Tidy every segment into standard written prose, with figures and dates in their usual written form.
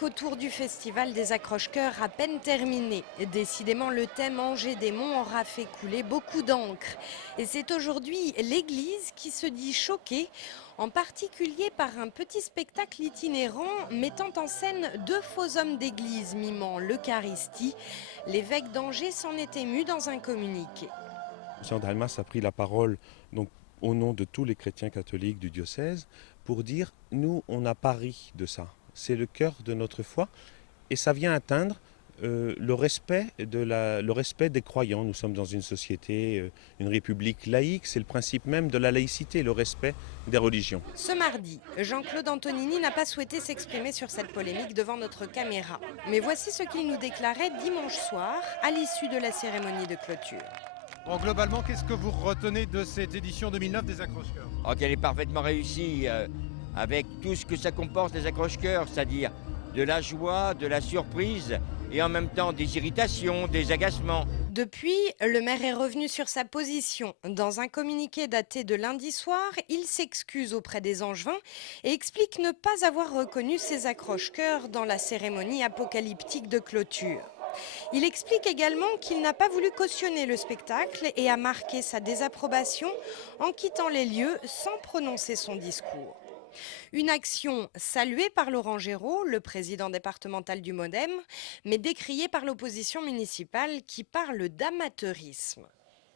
polémique autour du festival des accroche-cœurs à peine terminé. Décidément, le thème Angers Démon aura fait couler beaucoup d'encre. Et c'est aujourd'hui l'église qui se dit choquée, en particulier par un petit spectacle itinérant mettant en scène deux faux hommes d'église mimant l'Eucharistie. L'évêque d'Angers s'en est ému dans un communiqué. Monseigneur Dalmas a pris la parole donc, au nom de tous les chrétiens catholiques du diocèse pour dire « nous, on a pari de ça ». C'est le cœur de notre foi et ça vient atteindre le respect des croyants. Nous sommes dans une société, une république laïque, c'est le principe même de la laïcité, le respect des religions. Ce mardi, Jean-Claude Antonini n'a pas souhaité s'exprimer sur cette polémique devant notre caméra. Mais voici ce qu'il nous déclarait dimanche soir à l'issue de la cérémonie de clôture. Bon, globalement, qu'est-ce que vous retenez de cette édition 2009 des accroche-cœurs? Oh, qu'elle est parfaitement réussie, avec tout ce que ça comporte les accroche-cœurs, c'est-à-dire de la joie, de la surprise et en même temps des irritations, des agacements. Depuis, le maire est revenu sur sa position. Dans un communiqué daté de lundi soir, il s'excuse auprès des Angevins et explique ne pas avoir reconnu ses accroche-cœurs dans la cérémonie apocalyptique de clôture. Il explique également qu'il n'a pas voulu cautionner le spectacle et a marqué sa désapprobation en quittant les lieux sans prononcer son discours. Une action saluée par Laurent Géraud, le président départemental du MODEM, mais décriée par l'opposition municipale qui parle d'amateurisme.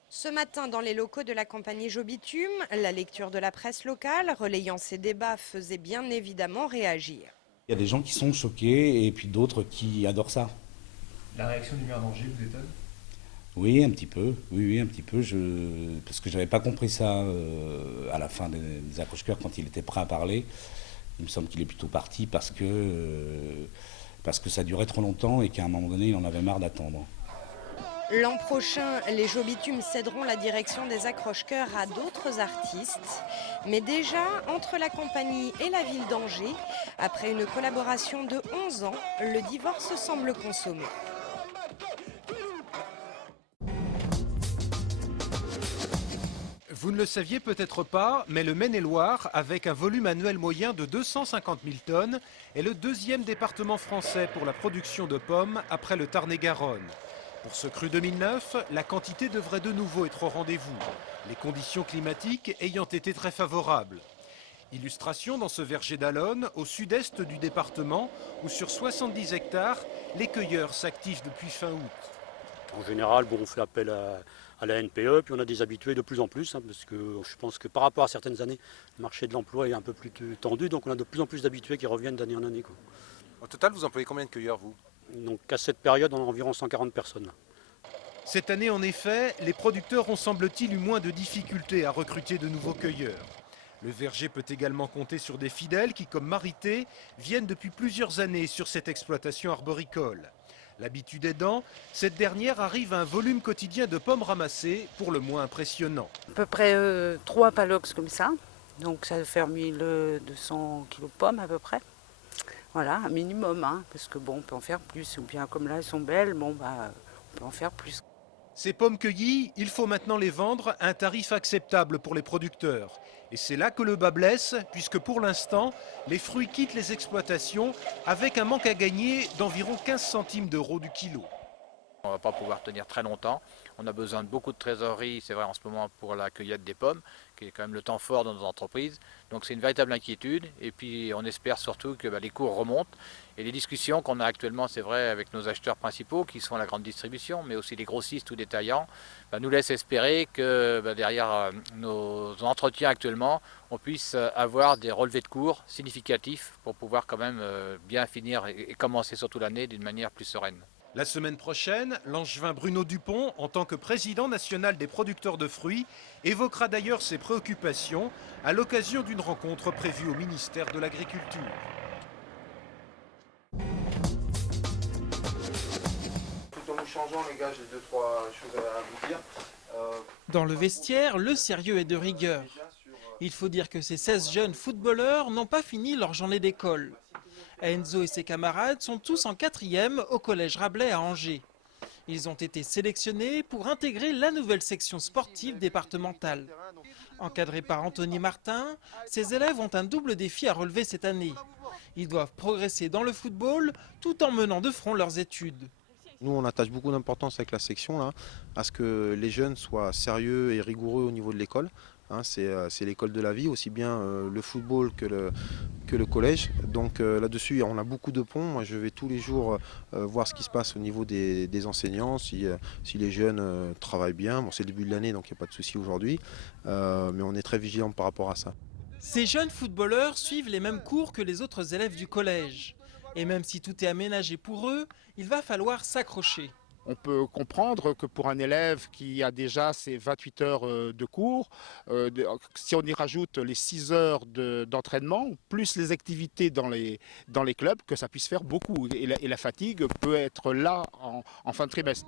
Ce matin, dans les locaux de la compagnie Jobitume, la lecture de la presse locale, relayant ces débats, faisait bien évidemment réagir. Il y a des gens qui sont choqués et puis d'autres qui adorent ça. La réaction du maire d'Angers vous étonne? Oui, un petit peu. Oui, un petit peu. Parce que j'avais pas compris ça à la fin des accroche-cœurs quand il était prêt à parler. Il me semble qu'il est plutôt parti parce que ça durait trop longtemps et qu'à un moment donné, il en avait marre d'attendre. L'an prochain, les Jobitumes céderont la direction des accroche-cœurs à d'autres artistes. Mais déjà, entre la compagnie et la ville d'Angers, après une collaboration de 11 ans, le divorce semble consommé. Vous ne le saviez peut-être pas, mais le Maine-et-Loire, avec un volume annuel moyen de 250 000 tonnes, est le deuxième département français pour la production de pommes après le Tarn-et-Garonne. Pour ce cru 2009, la quantité devrait de nouveau être au rendez-vous, les conditions climatiques ayant été très favorables. Illustration dans ce verger d'Allonne, au sud-est du département, où sur 70 hectares, les cueilleurs s'activent depuis fin août. En général, on fait appel à la NPE, puis on a des habitués de plus en plus, parce que je pense que par rapport à certaines années, le marché de l'emploi est un peu plus tendu, donc on a de plus en plus d'habitués qui reviennent d'année en année. Quoi. Au total, vous employez combien de cueilleurs, vous? Donc à cette période, on a environ 140 personnes. Cette année, en effet, les producteurs ont semble-t-il eu moins de difficultés à recruter de nouveaux cueilleurs. Le verger peut également compter sur des fidèles qui, comme Marité, viennent depuis plusieurs années sur cette exploitation arboricole. L'habitude aidant, cette dernière arrive à un volume quotidien de pommes ramassées pour le moins impressionnant. À peu près 3 palox comme ça, donc ça va faire 1200 kg de pommes à peu près. Voilà, un minimum, parce que bon, on peut en faire plus, ou bien comme là elles sont belles, on peut en faire plus. Ces pommes cueillies, il faut maintenant les vendre à un tarif acceptable pour les producteurs. Et c'est là que le bas blesse, puisque pour l'instant, les fruits quittent les exploitations avec un manque à gagner d'environ 15 centimes d'euros du kilo. On ne va pas pouvoir tenir très longtemps. On a besoin de beaucoup de trésorerie, c'est vrai en ce moment pour la cueillette des pommes, qui est quand même le temps fort dans nos entreprises. Donc c'est une véritable inquiétude. Et puis on espère surtout que les cours remontent. Et les discussions qu'on a actuellement, c'est vrai, avec nos acheteurs principaux, qui sont la grande distribution, mais aussi les grossistes ou détaillants, nous laissent espérer que derrière nos entretiens actuellement, on puisse avoir des relevés de cours significatifs pour pouvoir quand même bien finir et commencer surtout l'année d'une manière plus sereine. La semaine prochaine, l'Angevin Bruno Dupont, en tant que président national des producteurs de fruits, évoquera d'ailleurs ses préoccupations à l'occasion d'une rencontre prévue au ministère de l'Agriculture. Tout en vous changeant, les gars, j'ai 2-3 choses à vous dire. Dans le vestiaire, le sérieux est de rigueur. Il faut dire que ces 16 jeunes footballeurs n'ont pas fini leur journée d'école. Enzo et ses camarades sont tous en 4e au collège Rabelais à Angers. Ils ont été sélectionnés pour intégrer la nouvelle section sportive départementale. Encadrés par Anthony Martin, ces élèves ont un double défi à relever cette année. Ils doivent progresser dans le football tout en menant de front leurs études. Nous, on attache beaucoup d'importance avec la section là, à ce que les jeunes soient sérieux et rigoureux au niveau de l'école. C'est l'école de la vie, aussi bien le football que le collège. Donc là-dessus, on a beaucoup de ponts. Moi, je vais tous les jours voir ce qui se passe au niveau des enseignants, si les jeunes travaillent bien. Bon, c'est le début de l'année, donc il n'y a pas de souci aujourd'hui. Mais on est très vigilants par rapport à ça. Ces jeunes footballeurs suivent les mêmes cours que les autres élèves du collège. Et même si tout est aménagé pour eux, il va falloir s'accrocher. On peut comprendre que pour un élève qui a déjà ses 28 heures de cours, si on y rajoute les 6 heures d'entraînement, plus les activités dans les clubs, que ça puisse faire beaucoup. Et la fatigue peut être là en fin de trimestre.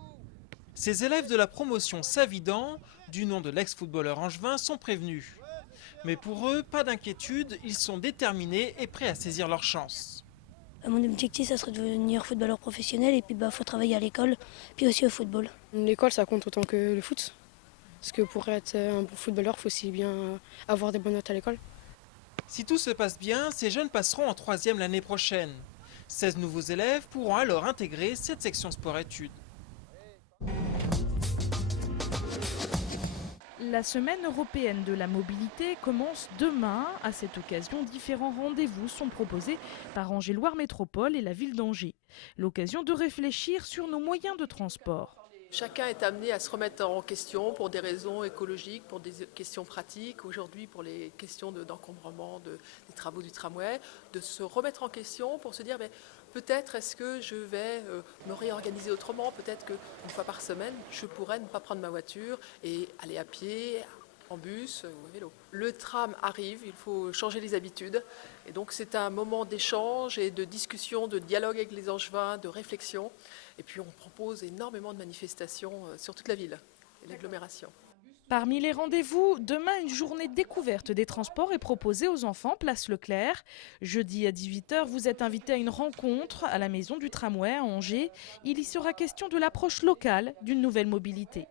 Ces élèves de la promotion Savidan, du nom de l'ex-footballeur angevin, sont prévenus. Mais pour eux, pas d'inquiétude, ils sont déterminés et prêts à saisir leur chance. Mon objectif, ça serait de devenir footballeur professionnel et puis faut travailler à l'école, puis aussi au football. L'école, ça compte autant que le foot. Parce que pour être un bon footballeur, il faut aussi bien avoir des bonnes notes à l'école. Si tout se passe bien, ces jeunes passeront en 3e l'année prochaine. 16 nouveaux élèves pourront alors intégrer cette section sport-études. La semaine européenne de la mobilité commence demain. À cette occasion, différents rendez-vous sont proposés par Angers-Loire Métropole et la ville d'Angers. L'occasion de réfléchir sur nos moyens de transport. Chacun est amené à se remettre en question pour des raisons écologiques, pour des questions pratiques, aujourd'hui pour les questions d'encombrement des travaux du tramway, de se remettre en question pour se dire peut-être est-ce que je vais me réorganiser autrement, peut-être qu'une fois par semaine, je pourrais ne pas prendre ma voiture et aller à pied, en bus ou à vélo. Le tram arrive, il faut changer les habitudes et donc c'est un moment d'échange et de discussion, de dialogue avec les Angevins, de réflexion. Et puis on propose énormément de manifestations sur toute la ville et l'agglomération. Parmi les rendez-vous, demain une journée découverte des transports est proposée aux enfants, place Leclerc. Jeudi à 18 h, vous êtes invités à une rencontre à la maison du tramway à Angers. Il y sera question de l'approche locale d'une nouvelle mobilité.